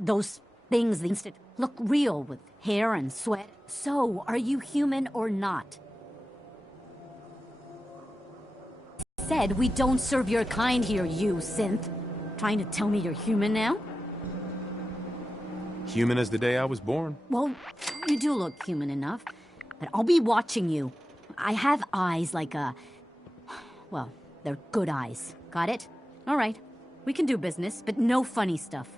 those things that look real with hair and sweat. So, are you human or not? Said we don't serve your kind here, you synth. Trying to tell me you're human now? Human as the day I was born. Well, you do look human enough, but I'll be watching you. I have eyes like a... Well, they're good eyes. Got it? All right. We can do business, but no funny stuff.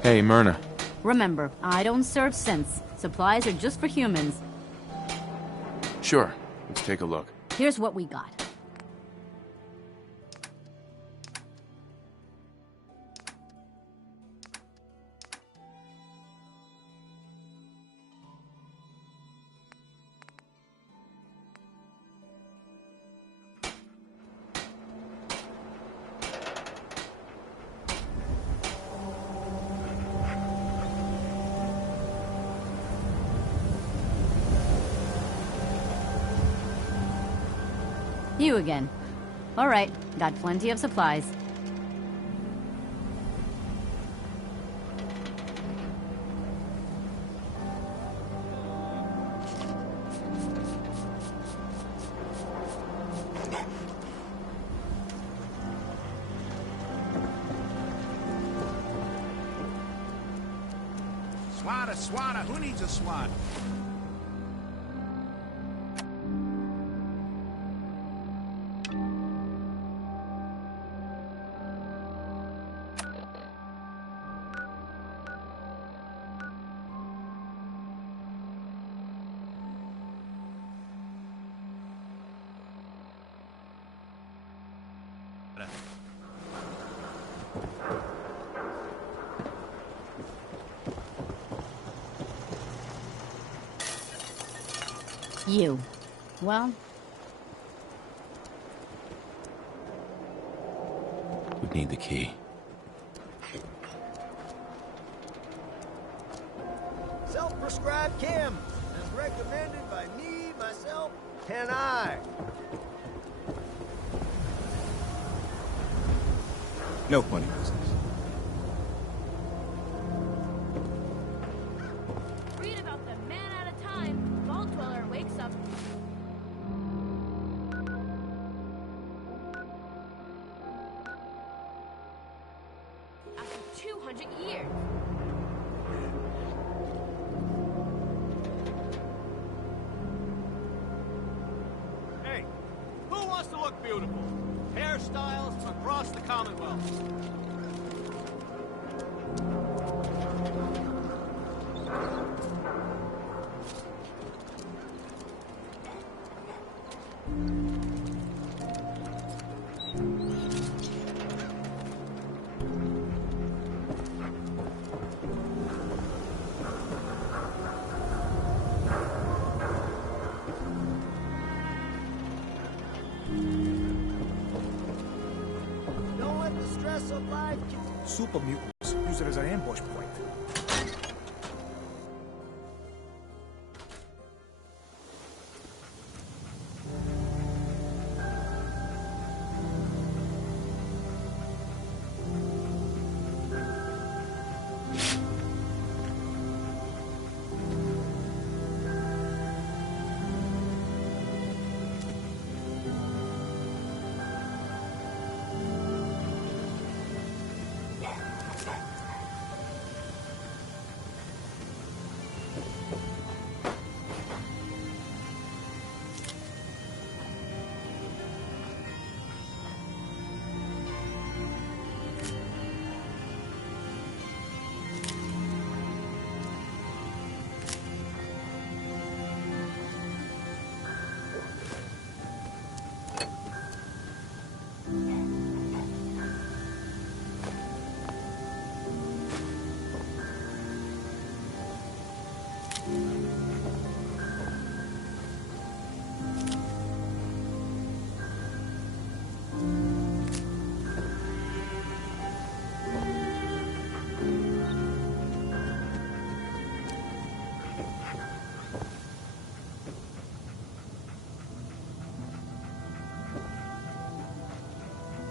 Hey, Myrna. Remember, I don't serve synths. Supplies are just for humans. Sure. Let's take a look. Here's what we got. You again. All right, got plenty of supplies. Swatter, who needs a SWAT? You. Well... Would need the key. Self-prescribed chem, as recommended by me, myself, and I. No funny business. Read about the man at a time. Vault Dweller wakes up. After 200 years. Hey, who wants to look beautiful? Hairstyles across the Commonwealth. Don't let the stress of life kill. Super mutants use it as an ambush point.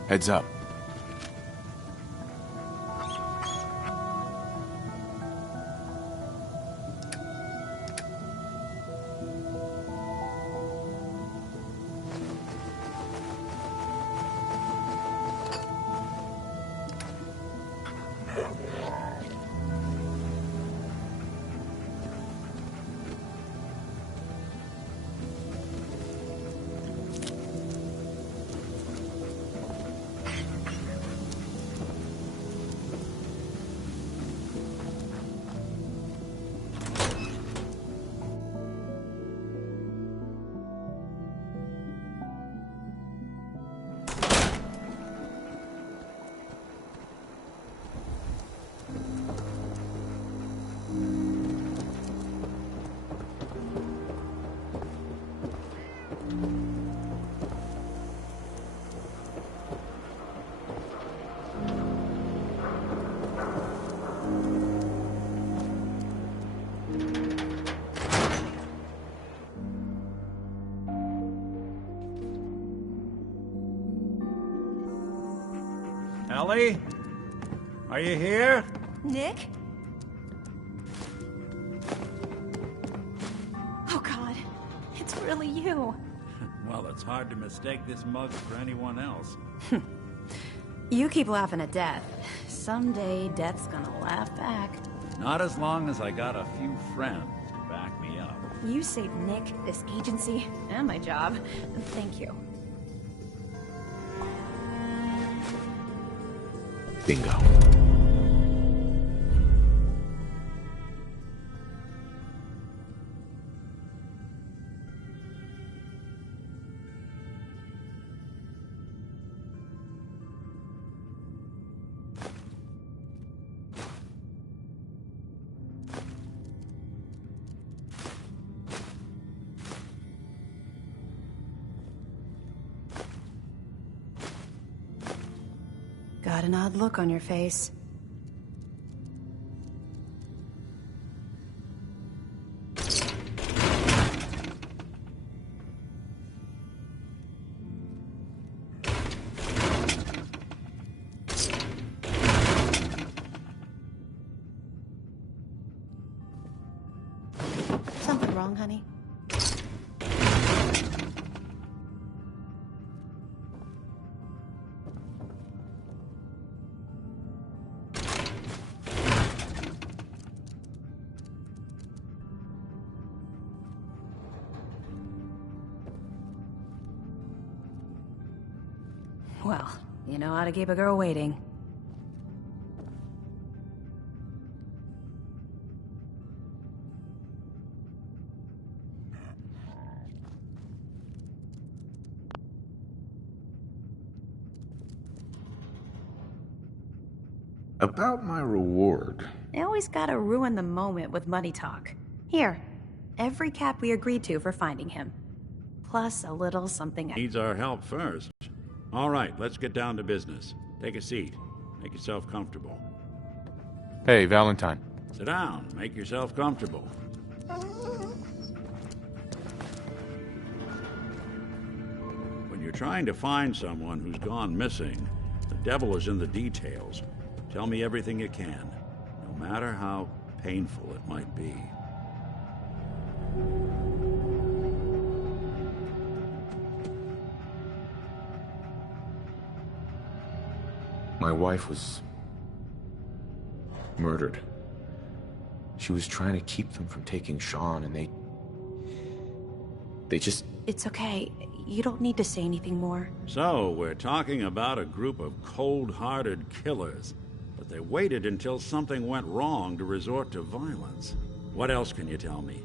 Heads up. Ellie? Are you here? Nick? Oh God, it's really you. Well, it's hard to mistake this mug for anyone else. You keep laughing at death. Someday, death's gonna laugh back. Not as long as I got a few friends to back me up. You saved Nick, this agency, and my job. Thank you. Bingo. Got an odd look on your face. Something wrong, honey? Well, you know how to keep a girl waiting. About my reward. They always gotta ruin the moment with money talk. Here, every cap we agreed to for finding him. Plus a little something. Needs our help first. All right, let's get down to business. Take a seat. Make yourself comfortable. Hey, Valentine. Sit down. Make yourself comfortable. When you're trying to find someone who's gone missing, the devil is in the details. Tell me everything you can, no matter how painful it might be. My wife was murdered. She was trying to keep them from taking Sean, and they just... It's okay. You don't need to say anything more. So, we're talking about a group of cold-hearted killers, but they waited until something went wrong to resort to violence. What else can you tell me?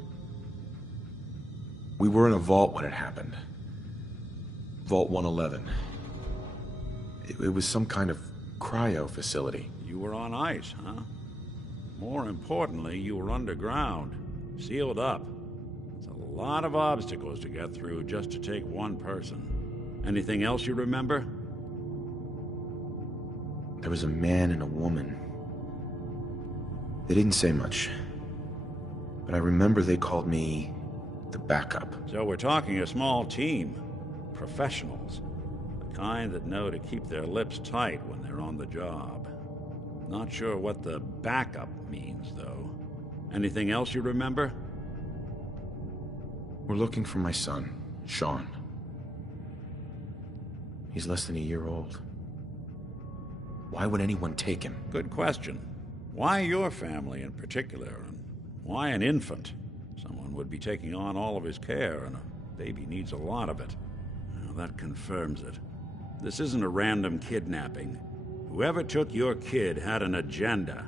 We were in a vault when it happened. Vault 111. It was some kind of cryo facility. You were on ice, huh? More importantly, you were underground, sealed up. It's a lot of obstacles to get through just to take one person. Anything else you remember? There was a man and a woman. They didn't say much, but I remember they called me the backup. So we're talking a small team. Professionals. The kind that know to keep their lips tight when they're on the job. Not sure what the backup means, though. Anything else you remember? We're looking for my son, Sean. He's less than a year old. Why would anyone take him? Good question. Why your family in particular? And why an infant? Someone would be taking on all of his care, and a baby needs a lot of it. Well, that confirms it. This isn't a random kidnapping. Whoever took your kid had an agenda.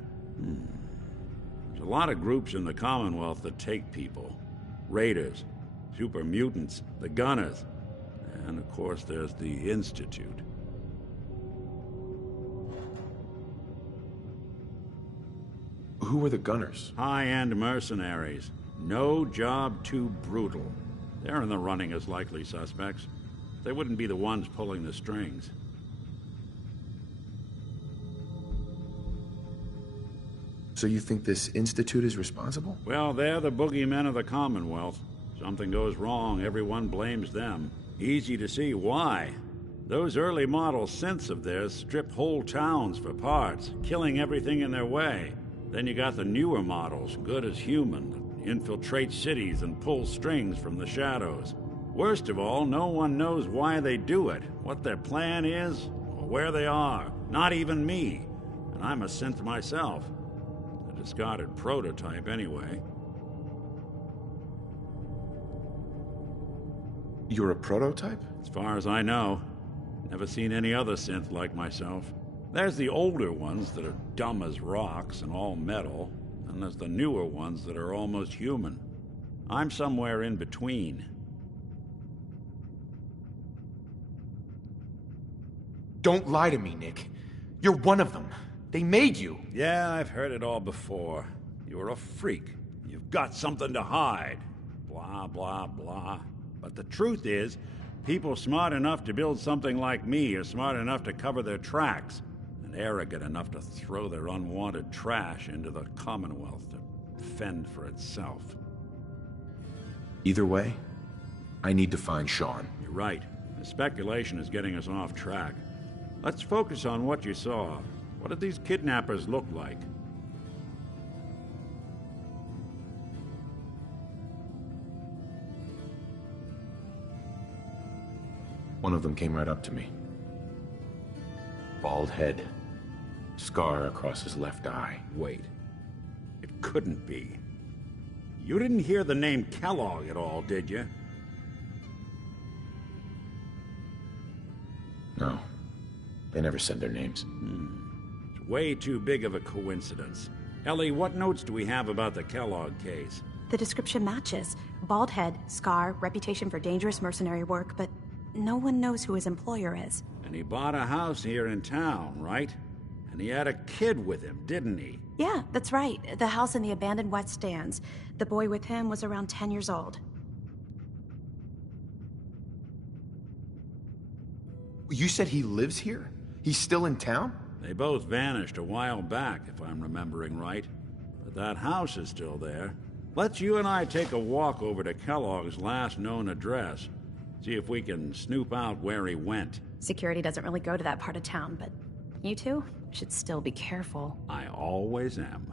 There's a lot of groups in the Commonwealth that take people. Raiders, super mutants, the Gunners, and of course there's the Institute. Who were the Gunners? High-end mercenaries. No job too brutal. They're in the running as likely suspects. They wouldn't be the ones pulling the strings. So you think this Institute is responsible? Well, they're the boogeymen of the Commonwealth. Something goes wrong, everyone blames them. Easy to see why. Those early model synths of theirs strip whole towns for parts, killing everything in their way. Then you got the newer models, good as human, that infiltrate cities and pull strings from the shadows. Worst of all, no one knows why they do it, what their plan is, or where they are. Not even me. And I'm a synth myself. A discarded prototype, anyway. You're a prototype? As far as I know. Never seen any other synth like myself. There's the older ones that are dumb as rocks and all metal, and there's the newer ones that are almost human. I'm somewhere in between. Don't lie to me, Nick. You're one of them. They made you. Yeah, I've heard it all before. You're a freak. You've got something to hide. Blah, blah, blah. But the truth is, people smart enough to build something like me are smart enough to cover their tracks, and arrogant enough to throw their unwanted trash into the Commonwealth to fend for itself. Either way, I need to find Sean. You're right. The speculation is getting us off track. Let's focus on what you saw. What did these kidnappers look like? One of them came right up to me. Bald head. Scar across his left eye. Wait. It couldn't be. You didn't hear the name Kellogg at all, did you? No. They never said their names. It's way too big of a coincidence. Ellie, what notes do we have about the Kellogg case? The description matches. Bald head, scar, reputation for dangerous mercenary work, but no one knows who his employer is. And he bought a house here in town, right? And he had a kid with him, didn't he? Yeah, that's right. The house in the abandoned West Stands. The boy with him was around 10 years old. You said he lives here? He's still in town? They both vanished a while back, if I'm remembering right. But that house is still there. Let's you and I take a walk over to Kellogg's last known address. See if we can snoop out where he went. Security doesn't really go to that part of town, but you two should still be careful. I always am.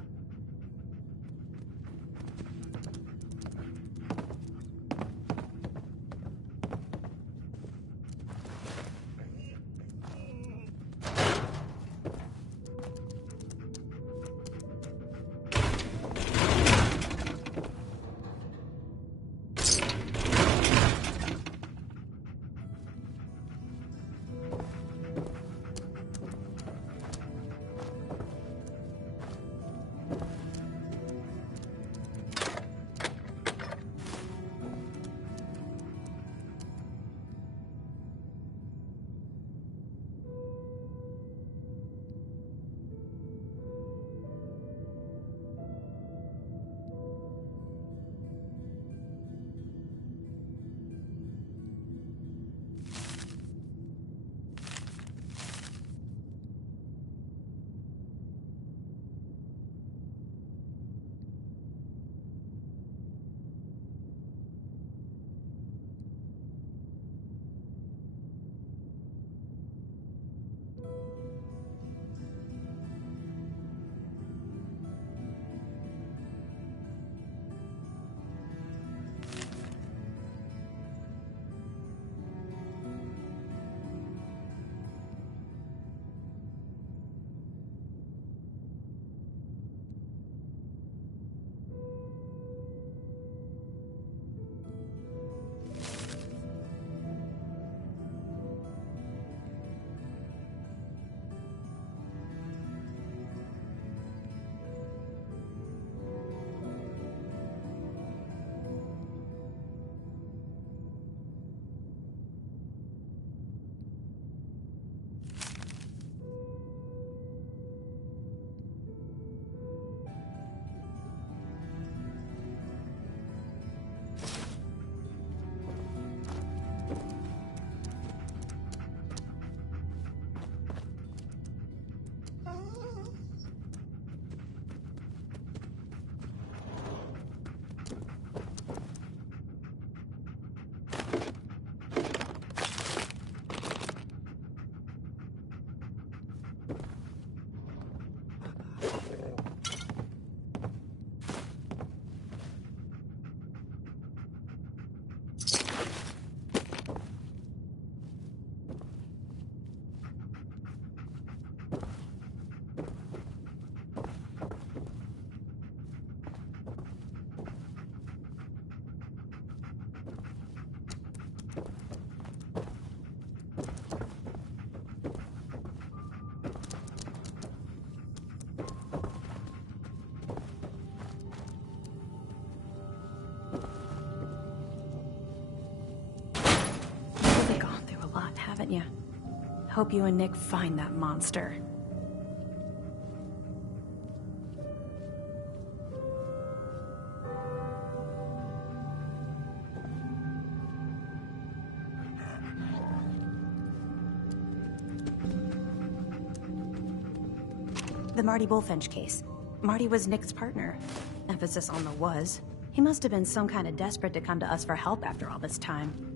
haven't you? Hope you and Nick find that monster. The Marty Bullfinch case. Marty was Nick's partner. Emphasis on the was. He must have been some kind of desperate to come to us for help after all this time.